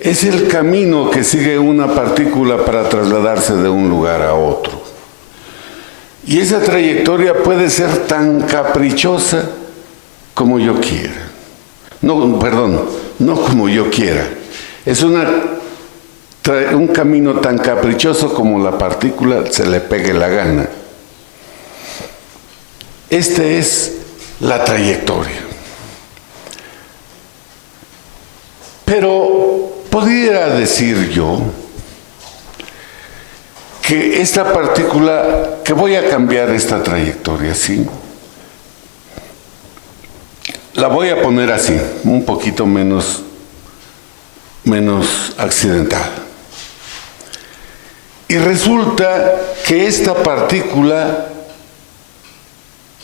es el camino que sigue una partícula para trasladarse de un lugar a otro. Y esa trayectoria puede ser tan caprichosa como yo quiera. No, perdón, no como yo quiera. Es un camino tan caprichoso como la partícula se le pegue la gana. Esta es la trayectoria. Pero podría decir yo que esta partícula, que voy a cambiar esta trayectoria, ¿sí? La voy a poner así, un poquito menos accidental. Y resulta que esta partícula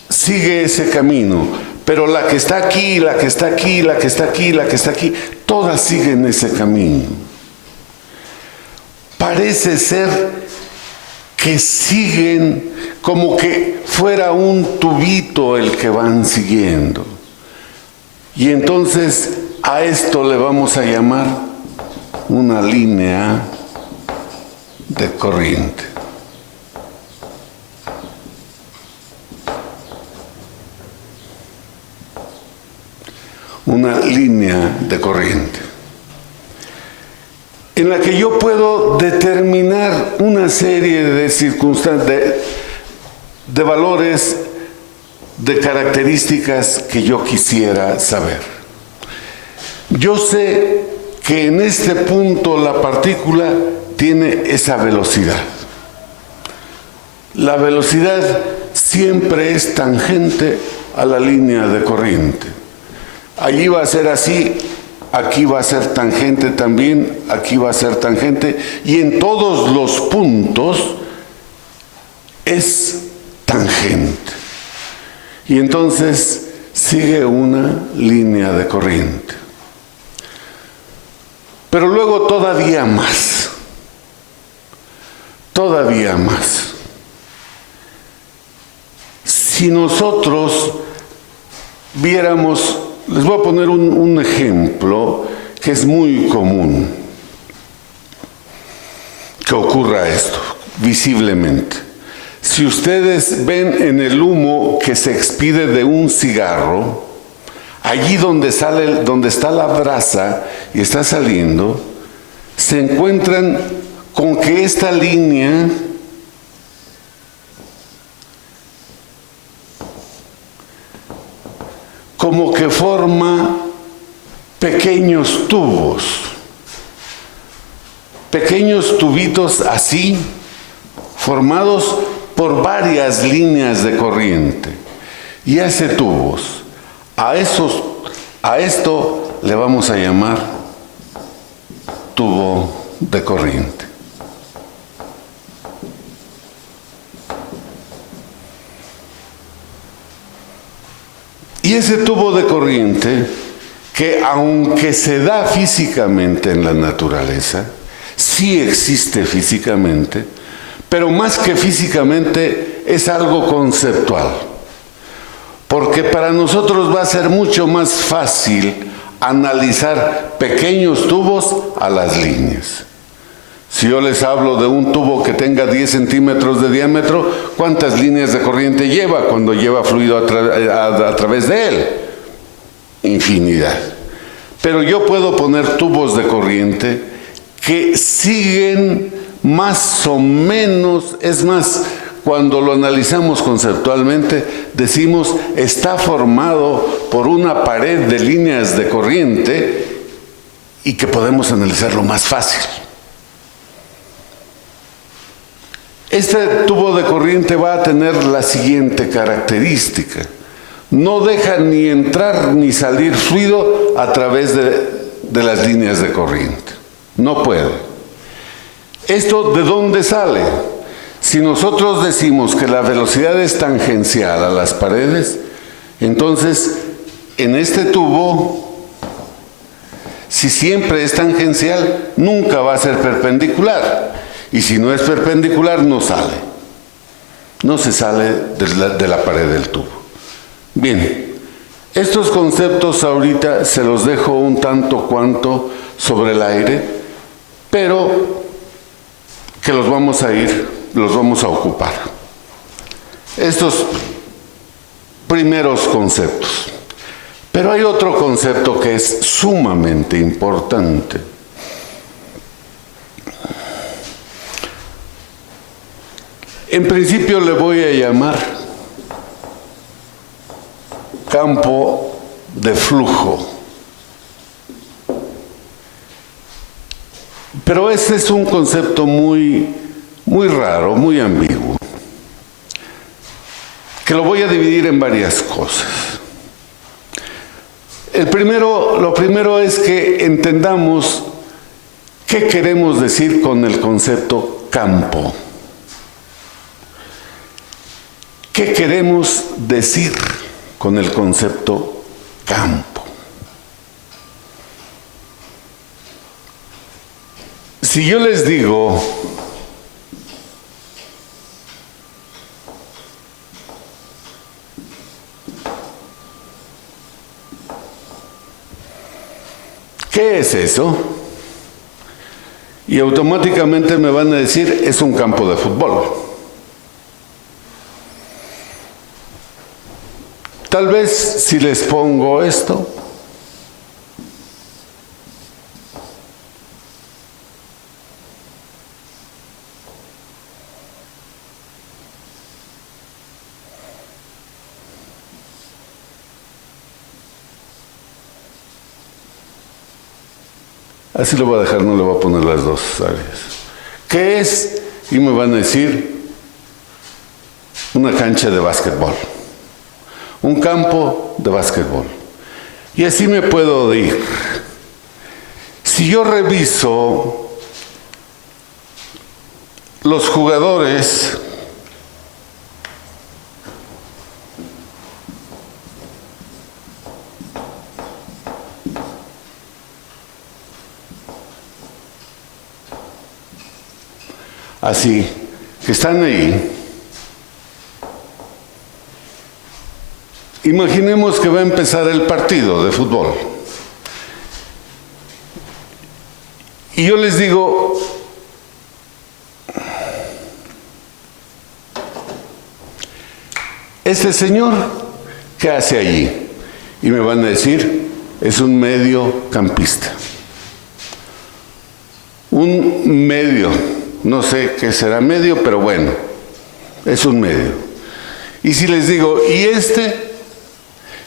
sigue ese camino, pero la que está aquí, la que está aquí, la que está aquí, la que está aquí, todas siguen ese camino. Parece ser que siguen como que fuera un tubito el que van siguiendo. Y entonces a esto le vamos a llamar una línea de corriente. Una línea de corriente en la que yo puedo determinar una serie de circunstancias, de valores, de características que yo quisiera saber. Yo sé que en este punto la partícula tiene esa velocidad. La velocidad siempre es tangente a la línea de corriente. Allí va a ser así, aquí va a ser tangente también, aquí va a ser tangente, y en todos los puntos es tangente. Y entonces sigue una línea de corriente. Pero luego todavía más. Si nosotros viéramos, les voy a poner un ejemplo que es muy común que ocurra esto visiblemente. Si ustedes ven en el humo que se expide de un cigarro, allí donde está la brasa y está saliendo, se encuentran con que esta línea como que forma pequeños tubos, pequeños tubitos así, formados por varias líneas de corriente, y hace tubos. A esto le vamos a llamar tubo de corriente. Y ese tubo de corriente, que aunque se da físicamente en la naturaleza, sí existe físicamente, pero más que físicamente es algo conceptual. Porque para nosotros va a ser mucho más fácil analizar pequeños tubos a las líneas. Si yo les hablo de un tubo que tenga 10 centímetros de diámetro, ¿cuántas líneas de corriente lleva cuando lleva fluido a través de él? Infinidad. Pero yo puedo poner tubos de corriente que siguen más o menos, es más, cuando lo analizamos conceptualmente, decimos está formado por una pared de líneas de corriente y que podemos analizarlo más fácil. Este tubo de corriente va a tener la siguiente característica: no deja ni entrar ni salir fluido a través de las líneas de corriente. No puede. ¿Esto de dónde sale? Si nosotros decimos que la velocidad es tangencial a las paredes, entonces en este tubo, si siempre es tangencial, nunca va a ser perpendicular. Y si no es perpendicular, no sale. No se sale de la pared del tubo. Bien, estos conceptos ahorita se los dejo un tanto cuanto sobre el aire, pero que los vamos a ocupar. Estos primeros conceptos. Pero hay otro concepto que es sumamente importante. En principio le voy a llamar campo de flujo. Pero ese es un concepto muy raro, muy ambiguo, que lo voy a dividir en varias cosas. Lo primero es que entendamos qué queremos decir con el concepto campo. ¿Qué queremos decir con el concepto campo? Si yo les digo ¿qué es eso? Y automáticamente me van a decir, es un campo de fútbol. Tal vez si les pongo esto, así lo voy a dejar, no le voy a poner las dos áreas. ¿Qué es? Y me van a decir, una cancha de básquetbol. Un campo de básquetbol. Y así me puedo ir. Si yo reviso los jugadores así, que están ahí, imaginemos que va a empezar el partido de fútbol. Y yo les digo, este señor, ¿qué hace allí? Y me van a decir, es un mediocampista. Un medio, no sé qué será medio, pero bueno, es un medio. Y si les digo, ¿y este?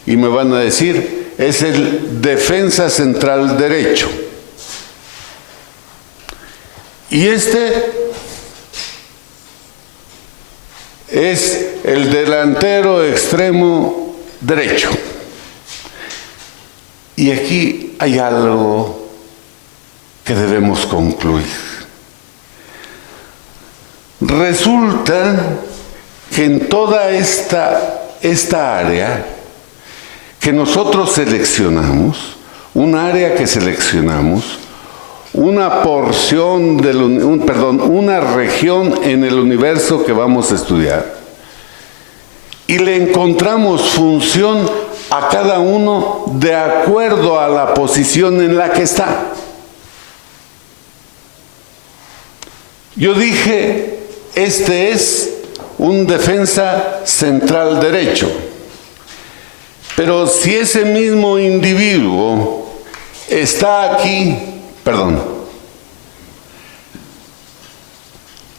Y me van a decir, es el defensa central derecho. Y este es el delantero extremo derecho. Y aquí hay algo que debemos concluir. Resulta que en toda esta área que nosotros seleccionamos, un área que seleccionamos, una porción una región en el universo que vamos a estudiar, y le encontramos función a cada uno de acuerdo a la posición en la que está. Yo dije, este es un defensa central derecho. Pero si ese mismo individuo está aquí,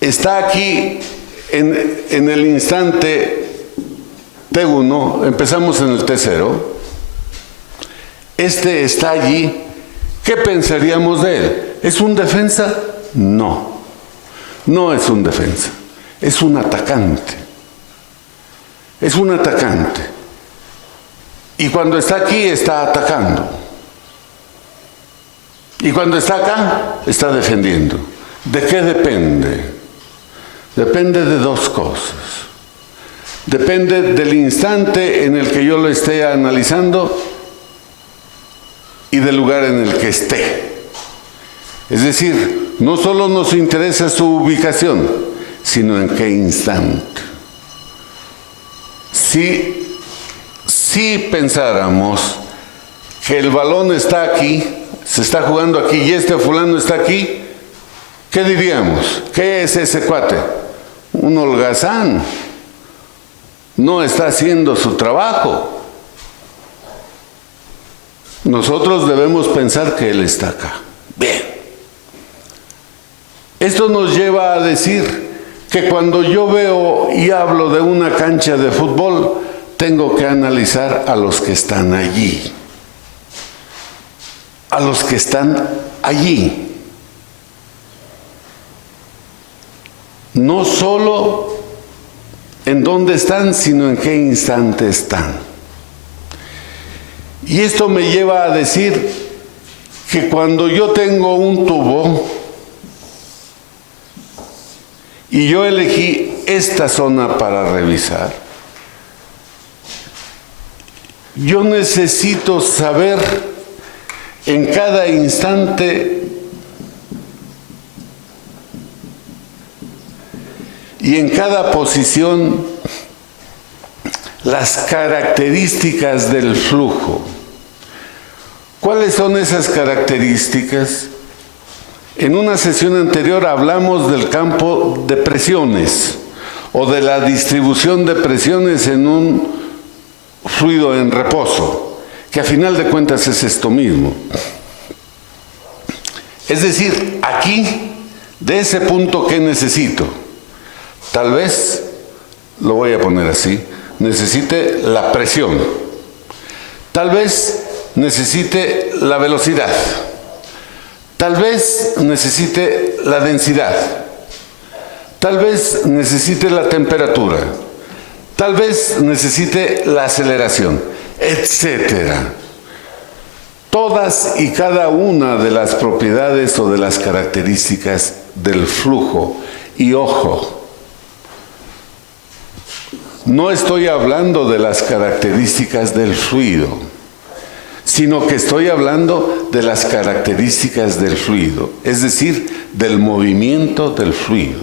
está aquí en el instante T1, empezamos en el T0, este está allí, ¿qué pensaríamos de él? ¿Es un defensa? No, no es un defensa, es un atacante. Es un atacante. Y cuando está aquí, está atacando. Y cuando está acá, está defendiendo. ¿De qué depende? Depende de dos cosas. Depende del instante en el que yo lo esté analizando y del lugar en el que esté. Es decir, no solo nos interesa su ubicación, sino en qué instante. Si pensáramos que el balón está aquí, se está jugando aquí y este fulano está aquí, ¿qué diríamos? ¿Qué es ese cuate? Un holgazán. No está haciendo su trabajo. Nosotros debemos pensar que él está acá. Bien. Esto nos lleva a decir que cuando yo veo y hablo de una cancha de fútbol, tengo que analizar a los que están allí. A los que están allí. No solo en dónde están, sino en qué instante están. Y esto me lleva a decir que cuando yo tengo un tubo y yo elegí esta zona para revisar, yo necesito saber en cada instante y en cada posición las características del flujo. ¿Cuáles son esas características? En una sesión anterior hablamos del campo de presiones o de la distribución de presiones en un fluido en reposo, que a final de cuentas es esto mismo. Es decir, aquí, de ese punto, ¿qué necesito? Tal vez, lo voy a poner así, necesite la presión. Tal vez necesite la velocidad. Tal vez necesite la densidad. Tal vez necesite la temperatura. Tal vez necesite la aceleración, etcétera. Todas y cada una de las propiedades o de las características del flujo. Y ojo, no estoy hablando de las características del fluido, sino que estoy hablando de las características del fluido, es decir, del movimiento del fluido.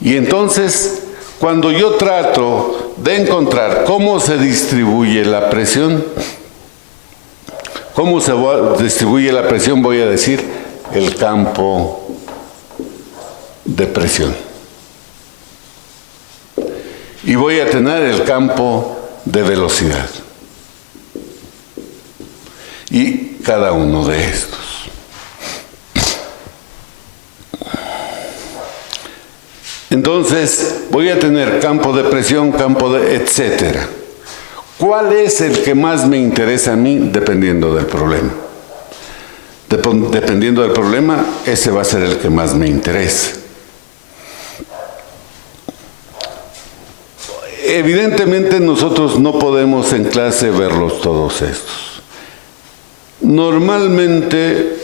Y entonces, cuando yo trato de encontrar cómo se distribuye la presión, ¿cómo se distribuye la presión? Voy a decir el campo de presión. Y voy a tener el campo de velocidad. Y cada uno de estos. Entonces, voy a tener campo de presión, campo de etcétera. ¿Cuál es el que más me interesa a mí? Dependiendo del problema. Dependiendo del problema, ese va a ser el que más me interesa. Evidentemente nosotros no podemos en clase verlos todos estos. Normalmente,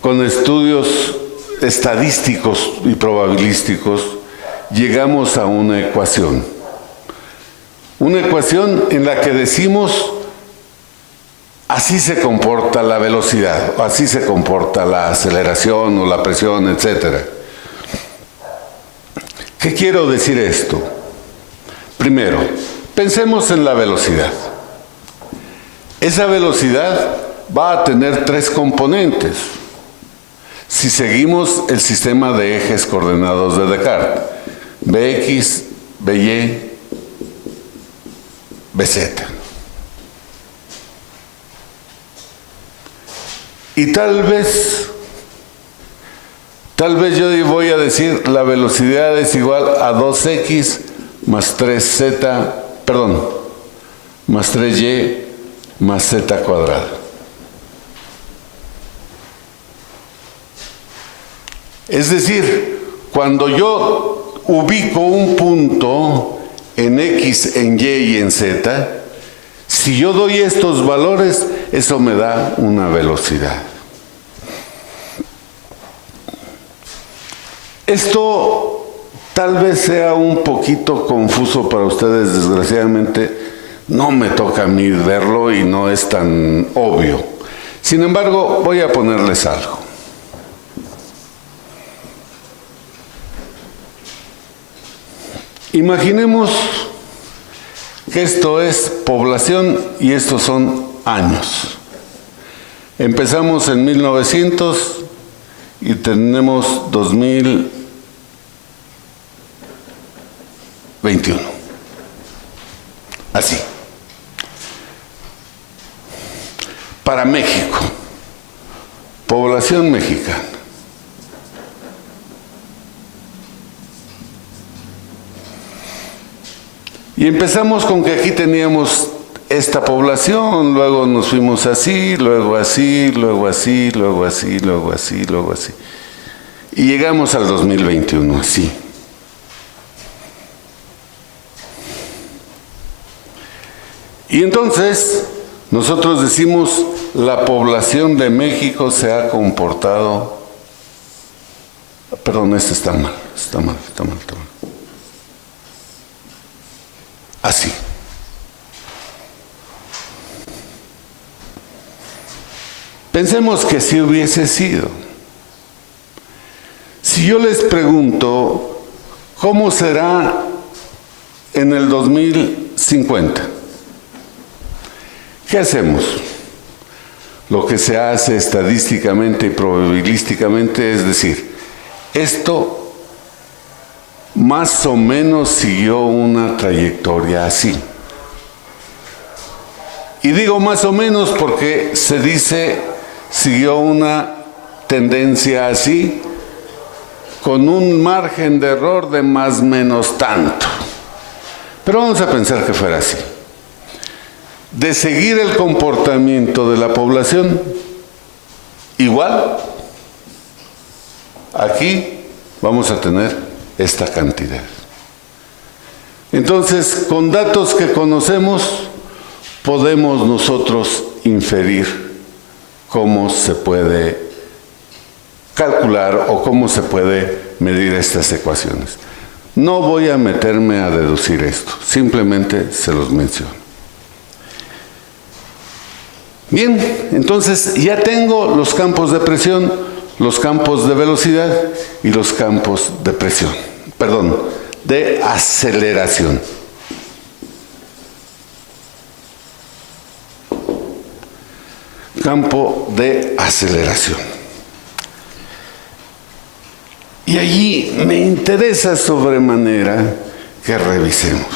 con estudios estadísticos y probabilísticos, llegamos a una ecuación. Una ecuación en la que decimos, así se comporta la velocidad, o así se comporta la aceleración o la presión, etc. ¿Qué quiero decir esto? Primero, pensemos en la velocidad. Esa velocidad va a tener tres componentes. Si seguimos el sistema de ejes coordenados de Descartes, Bx, By, Bz. Y tal vez yo voy a decir la velocidad es igual a 2x más 3z, perdón, más 3y más z cuadrado. Es decir, cuando yo ubico un punto en x, en y y en z, si yo doy estos valores, eso me da una velocidad. Esto tal vez sea un poquito confuso para ustedes, desgraciadamente no me toca a mí verlo y no es tan obvio. Sin embargo, voy a ponerles algo. Imaginemos que esto es población y estos son años. Empezamos en 1900 y tenemos 2021. Así. Para México, población mexicana. Y empezamos con que aquí teníamos esta población, luego nos fuimos así, luego así, luego así, luego así, luego así, luego así. Y llegamos al 2021 así. Y entonces nosotros decimos, la población de México se ha comportado... Perdón, este está mal, está mal. Así. Pensemos que si hubiese sido. Si yo les pregunto, ¿cómo será en el 2050? ¿Qué hacemos? Lo que se hace estadísticamente y probabilísticamente es decir, esto más o menos siguió una trayectoria así. Y digo más o menos porque se dice siguió una tendencia así, con un margen de error de más o menos tanto. Pero vamos a pensar que fuera así. De seguir el comportamiento de la población, igual, aquí vamos a tener esta cantidad. Entonces, con datos que conocemos, podemos nosotros inferir cómo se puede calcular o cómo se puede medir estas ecuaciones. No voy a meterme a deducir esto, simplemente se los menciono. Bien, entonces ya tengo los campos de presión, los campos de velocidad y los campos de presión, perdón, de aceleración. Campo de aceleración. Y allí me interesa sobremanera que revisemos.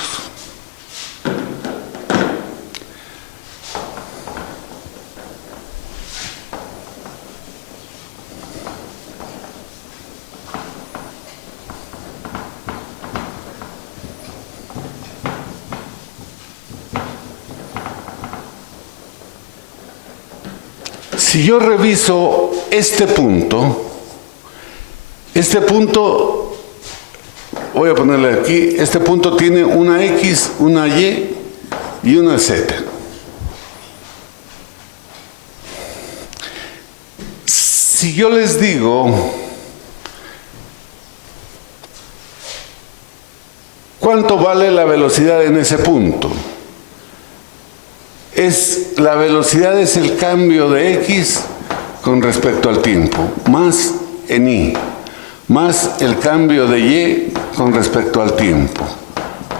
Si yo reviso este punto, voy a ponerle aquí, este punto tiene una X, una Y y una Z. Si yo les digo, ¿cuánto vale la velocidad en ese punto? La velocidad es el cambio de X con respecto al tiempo, más en Y, más el cambio de Y con respecto al tiempo,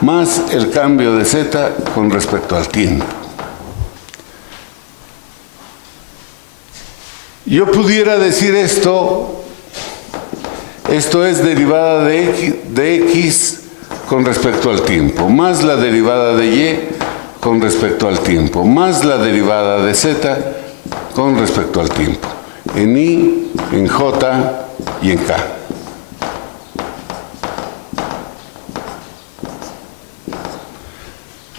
más el cambio de Z con respecto al tiempo. Yo pudiera decir esto es derivada de X con respecto al tiempo, más la derivada de Y con respecto al tiempo, más la derivada de Z con respecto al tiempo, en I, en J y en K.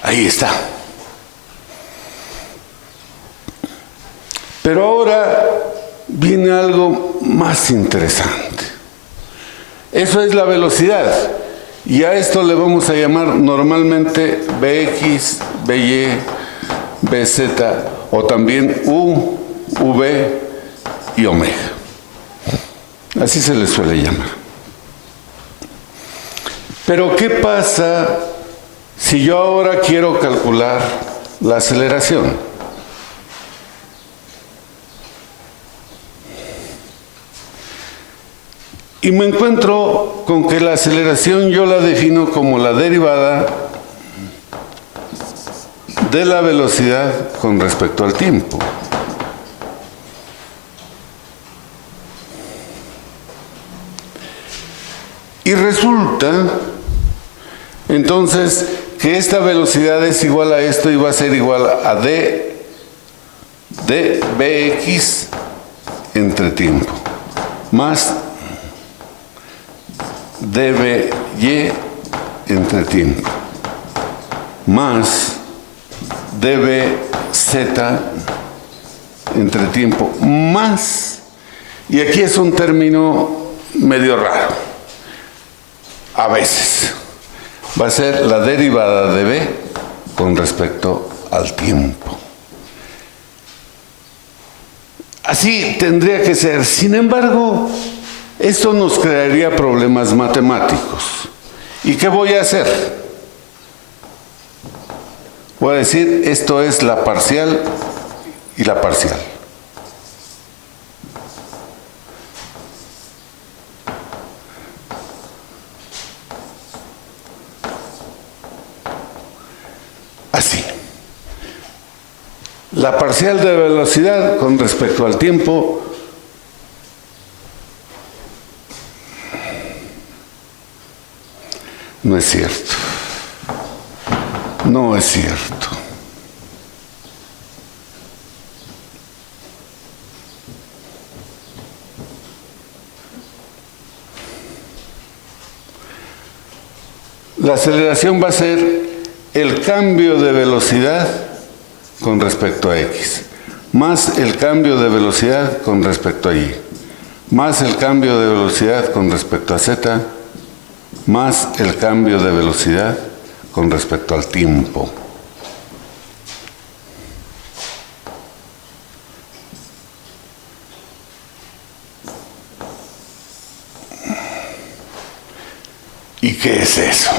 Ahí está. Pero ahora viene algo más interesante. Eso es la velocidad. Y a esto le vamos a llamar normalmente Bx, By, Bz, o también U, V y omega. Así se le suele llamar. Pero ¿qué pasa si yo ahora quiero calcular la aceleración? Y me encuentro con que la aceleración yo la defino como la derivada de la velocidad con respecto al tiempo. Y resulta, entonces, que esta velocidad es igual a esto y va a ser igual a d Bx entre tiempo, más dby entre tiempo, más dbz entre tiempo, más, y aquí es un término medio raro, a veces, va a ser la derivada de b con respecto al tiempo. Así tendría que ser. Sin embargo, esto nos crearía problemas matemáticos. ¿Y qué voy a hacer? Voy a decir, esto es la parcial y la parcial. Así. La parcial de velocidad con respecto al tiempo no es cierto. No es cierto. La aceleración va a ser el cambio de velocidad con respecto a x, más el cambio de velocidad con respecto a y, más el cambio de velocidad con respecto a z, más el cambio de velocidad con respecto al tiempo. ¿Y qué es eso?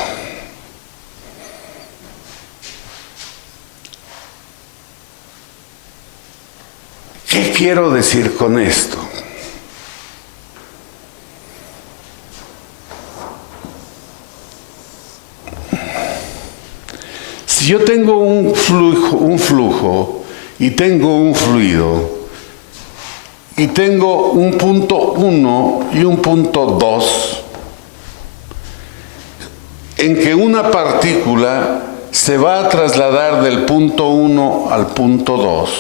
¿Qué quiero decir con esto? Si yo tengo un flujo y tengo un fluido y tengo un punto 1 y un punto 2, en que una partícula se va a trasladar del punto 1 al punto 2,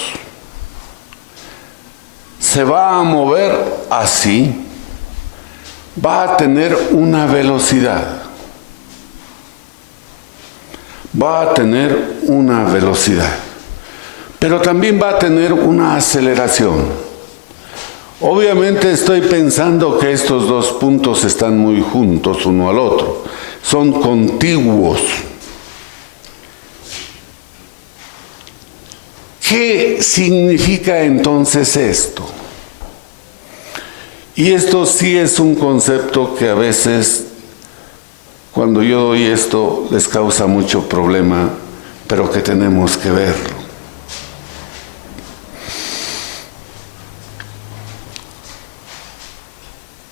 se va a mover así, va a tener una velocidad. Va a tener una velocidad, pero también va a tener una aceleración. Obviamente estoy pensando que estos dos puntos están muy juntos uno al otro, son contiguos. ¿Qué significa entonces esto? Y esto sí es un concepto que a veces, cuando yo doy esto, les causa mucho problema, pero que tenemos que verlo.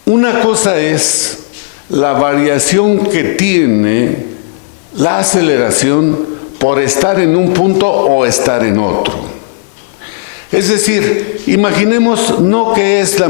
Una cosa es la variación que tiene la aceleración por estar en un punto o estar en otro. Es decir, imaginemos no que es la